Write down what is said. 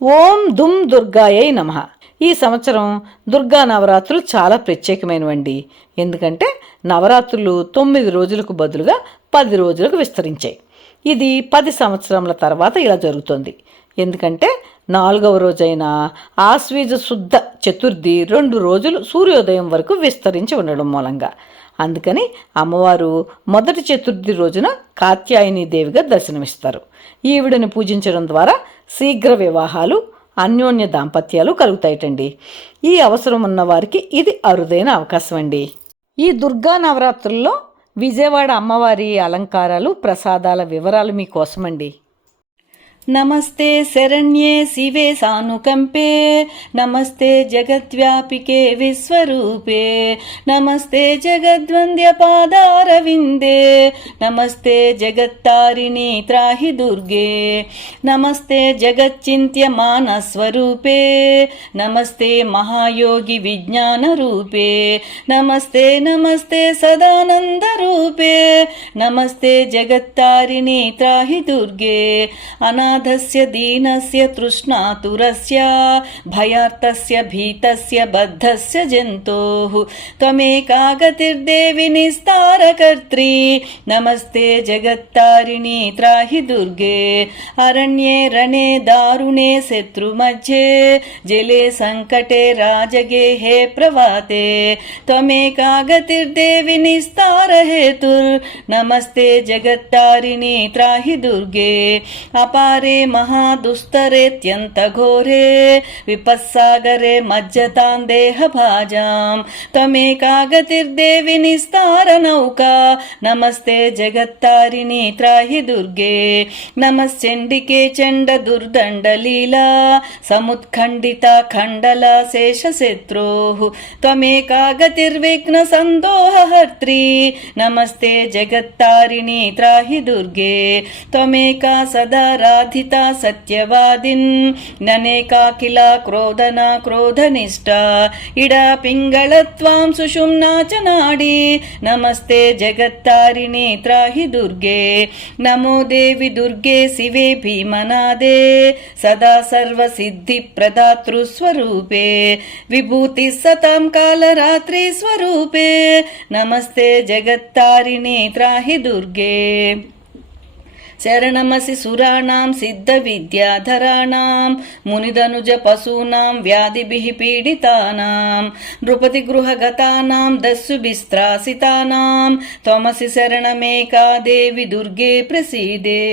ఓం దుమ్ దుర్గాయై నమః. ఈ సంవత్సరం దుర్గా నవరాత్రులు చాలా ప్రత్యేకమైనవండి. ఎందుకంటే నవరాత్రులు 9 రోజులకు బదులుగా 10 రోజులకు విస్తరించాయి. ఇది 10 సంవత్సరముల తర్వాత ఇలా జరుగుతోంది. ఎందుకంటే 4వ రోజైన ఆశ్వీజ శుద్ధ చతుర్థి 2 రోజులు సూర్యోదయం వరకు విస్తరించి ఉండడం మూలంగా. అందుకని అమ్మవారు మొదటి చతుర్థి రోజున కాత్యాయని దేవిగా దర్శనమిస్తారు. ఈవిడని పూజించడం ద్వారా శీఘ్ర వివాహాలు, అన్యోన్య దాంపత్యాలు కలుగుతాయటండి. ఈ అవసరం ఉన్న వారికి ఇది అరుదైన అవకాశం అండి. ఈ దుర్గా నవరాత్రుల్లో విజయవాడ అమ్మవారి అలంకారాలు, ప్రసాదాల వివరాలు మీకోసమండి. నమస్తే శరణ్యే శివే సానుకంపే, నమస్తే జగద్వ్యాపికే విశ్వరూపే, నమస్తే జగద్వంద్య పాదారవిందే, నమస్తే జగత్తారిణి త్రాహి దుర్గే, నమస్తే జగచ్చింత్య మానస్వరూపే, నమస్తే మహాయోగి విజ్ఞాన రూపే, నమస్తే నమస్తే సదానంద రూపే, నమస్తే జగత్తారిణి త్రాహి దుర్గే, అనాథస్య దీనస్య తృష్ణాతురస్య భయార్తస్య భీతస్య బద్ధస్య జంతోః త్వమేకా గతిర్దేవి నిస్తారకర్త్రీ, నమస్తే జగత్తారిణి త్రాహి దుర్గే, అరణ్యే రణే దారుణే శత్రుమధ్యే జలే సంకటే రాజగేహే ప్రవాతే త్వమేకా గతిర్దేవి నిస్తారహేతుర్, నమస్తే జగత్తారిణి త్రాహి దుర్గే, అపారే మహాదుస్తరేత్యంత ఘోరే విపస్సాగరే మజ్జతాం దేహ భాజాం త్వమేకా గతిర్దేవి నిస్తార నౌకా, నమస్తే జగత్తారిణి త్రాహి దుర్గే, నమశ్చండికే చండ దుర్దండ లీలా సముత్ఖండిత ఖండల శేషశత్రోః త్వమేకా గతిర్విఘ్న సందోహహర్త్రీ, నమస్తే జగత్తారిణి త్రాహి దుర్గే, త్వమేకా సదా రాధితా సత్యవాదిన్ ననేకా కిల క్రోధనా క్రోధనిష్టా ఇడా పింగళత్వాం సుషుమ్నా చ నాడీ, నమస్తే జగత్తారిణి త్రాహి దుర్గే, నమో దేవి దుర్గే శివే భీమనాదే సదా సర్వ సిద్ధి ప్రదాతృ స్వరూపే, విభూతి సతాం కాలరాత్రి స్వరూపే, నమస్తే జగత్తారిణి త్రాహి దుర్గే, శరణమసి సురాణాం సిద్ధ విద్యాధరాణాం మునిదనుజ పశూనాం వ్యాధిభిః పీడితానాం నృపతి గృహగతానాం దస్యుభిస్త్రాసితానాం త్వమసి శరణమేకా దేవి దుర్గే ప్రసీదే.